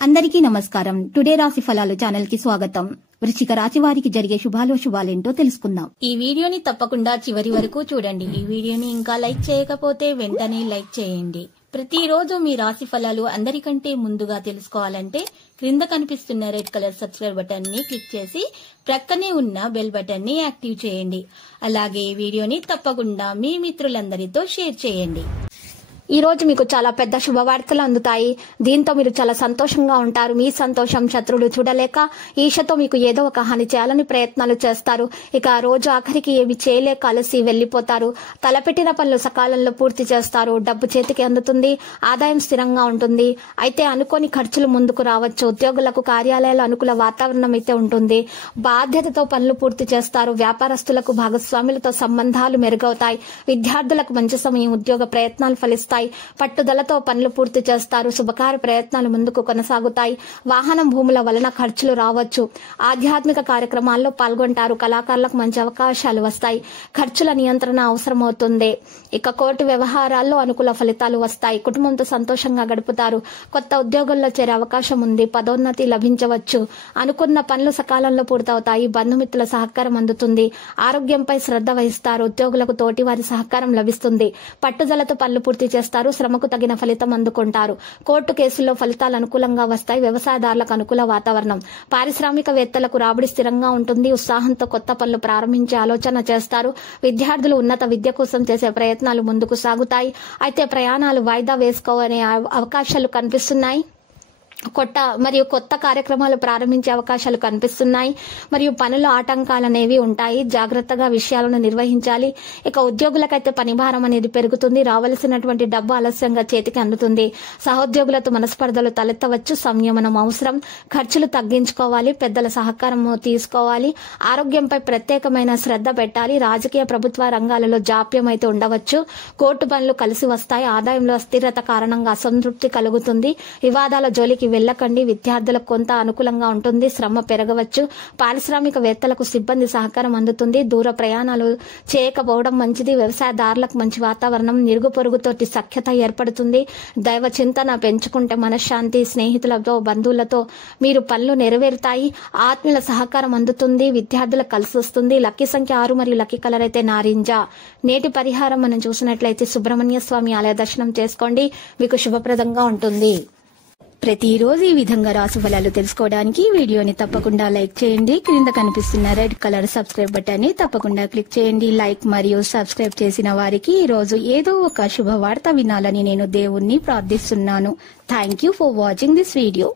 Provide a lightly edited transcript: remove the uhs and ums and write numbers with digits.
అందరికీ నమస్కారం. టుడే రాశి ఫలాలు ఛానల్ కి స్వాగతం. వృశ్చిక రాశి వారికి జరిగే శుభాలేంటో తెలుసుకుందాం. ఈ వీడియోని తప్పకుండా చివరి వరకు చూడండి. ఈ వీడియోని ఇంకా లైక్ చేయకపోతే వెంటనే లైక్ చేయండి. ప్రతిరోజు మీ రాశి ఫలాలు అందరికంటే ముందుగా తెలుసుకోవాలంటే క్రింద కనిపిస్తున్న రెడ్ కలర్ సబ్స్క్రైబ్ బటన్ ని క్లిక్ చేసి ప్రక్కనే ఉన్న బెల్ బటన్ ని యాక్టివ్ చేయండి. అలాగే ఈ వీడియోని తప్పకుండా మీ మిత్రులందరితో షేర్ చేయండి. ఈ రోజు మీకు చాలా పెద్ద శుభవార్తలు అందుతాయి. దీంతో మీరు చాలా సంతోషంగా ఉంటారు. మీ సంతోషం శత్రువులు చూడలేక ఈషతో మీకు ఏదో ఒక హాని చేయాలని ప్రయత్నాలు చేస్తారు. ఇక ఆ రోజు ఆఖరికి ఏమి చేయలేక అలసి వెళ్లిపోతారు. తలపెట్టిన పనులు సకాలంలో పూర్తి చేస్తారు. డబ్బు చేతికి అందుతుంది. ఆదాయం స్థిరంగా ఉంటుంది. అయితే అనుకోని ఖర్చులు ముందుకు రావచ్చు. ఉద్యోగులకు కార్యాలయాల అనుకూల వాతావరణం అయితే ఉంటుంది. బాధ్యతతో పనులు పూర్తి చేస్తారు. వ్యాపారస్తులకు భాగస్వాములతో సంబంధాలు మెరుగవుతాయి. విద్యార్థులకు మంచి సమయం. ఉద్యోగ ప్రయత్నాలు ఫలిస్తాయి. పట్టుదలతో పనులు పూర్తి చేస్తారు. శుభకార్య ప్రయత్నాలు ముందుకు కొనసాగుతాయి. వాహనం భూముల వలన ఖర్చులు రావచ్చు. ఆధ్యాత్మిక కార్యక్రమాల్లో పాల్గొంటారు. కళాకారులకు మంచి అవకాశాలు వస్తాయి. ఖర్చుల నియంత్రణ అవసరమవుతుంది. ఇక కోర్టు వ్యవహారాల్లో అనుకూల ఫలితాలు వస్తాయి. కుటుంబంతో సంతోషంగా గడుపుతారు. కొత్త ఉద్యోగంలో చేరే అవకాశం ఉంది. పదోన్నతి లభించవచ్చు. అనుకున్న పనులు సకాలంలో పూర్తవుతాయి. బంధుమిత్రుల సహకారం అందుతుంది. ఆరోగ్యంపై శ్రద్ధ వహిస్తారు. ఉద్యోగులకు తోటి వారి సహకారం లభిస్తుంది. పట్టుదలతో పనులు పూర్తి చేస్తారు. శ్రమకు తగిన ఫలితం అందుకుంటారు. కోర్టు కేసుల్లో ఫలితాలు అనుకూలంగా వస్తాయి. వ్యవసాయదారులకు అనుకూల వాతావరణం. పారిశ్రామికవేత్తలకు రాబడి స్థిరంగా ఉంటుంది. ఉత్సాహంతో కొత్త పనులు ప్రారంభించే ఆలోచన చేస్తారు. విద్యార్థులు ఉన్నత విద్య కోసం చేసే ప్రయత్నాలు ముందుకు సాగుతాయి. అయితే ప్రయాణాలు వాయిదా వేసుకోవనే అవకాశాలు కనిపిస్తున్నాయి. కొత్త కార్యక్రమాలు ప్రారంభించే అవకాశాలు కనిపిస్తున్నాయి. మరియు పనుల ఆటంకాలు అనేవి ఉంటాయి. జాగ్రత్తగా విషయాలను నిర్వహించాలి. ఇక ఉద్యోగులకైతే పని భారం అనేది పెరుగుతుంది. రావలసినటువంటి డబ్బు ఆలస్యంగా చేతికి అందుతుంది. సహోద్యోగులతో మనస్పర్ధలు తలెత్తవచ్చు. సంయమనం అవసరం. ఖర్చులు తగ్గించుకోవాలి. పెద్దల సహకారం తీసుకోవాలి. ఆరోగ్యంపై ప్రత్యేకమైన శ్రద్ధ పెట్టాలి. రాజకీయ ప్రభుత్వ రంగాలలో జాప్యం అయితే ఉండవచ్చు. కోర్టు పనులు కలిసి వస్తాయి. ఆదాయంలో అస్థిరత కారణంగా అసంతృప్తి కలుగుతుంది. వివాదాల జోలికి వెళ్లకండి. విద్యార్థులకు కొంత అనుకూలంగా ఉంటుంది. శ్రమ పెరగవచ్చు. పారిశ్రామికవేత్తలకు సిబ్బంది సహకారం అందుతుంది. దూర ప్రయాణాలు చేయకపోవడం మంచిది. వ్యవసాయదారులకు మంచి వాతావరణం. నిరుగు పొరుగుతోటి సఖ్యత ఏర్పడుతుంది. దైవ చింతన పెంచుకుంటే మనశ్శాంతి. స్నేహితులతో బంధువులతో మీరు పనులు నెరవేరుతాయి. ఆత్మీయుల సహకారం అందుతుంది. విద్యార్థులకు కలిసి వస్తుంది. లక్కీ సంఖ్య 6 మరియు లక్కీ కలర్ అయితే నారింజ. నేటి పరిహారం మనం చూసినట్లయితే సుబ్రహ్మణ్య స్వామి ఆలయ దర్శనం చేసుకోండి. మీకు శుభప్రదంగా ఉంటుంది. ప్రతిరోజు ఈ విధంగా రాశి ఫలాలు తెలుసుకోవడానికి వీడియోని తప్పకుండా లైక్ చేయండి. క్రింద కనిపిస్తున్న రెడ్ కలర్ సబ్స్క్రైబ్ బటన్ ని తప్పకుండా క్లిక్ చేయండి. లైక్ మరియు సబ్స్క్రైబ్ చేసిన వారికి ఈ రోజు ఏదో ఒక శుభవార్త వినాలని నేను దేవుణ్ణి ప్రార్థిస్తున్నాను. Thank you for watching this video.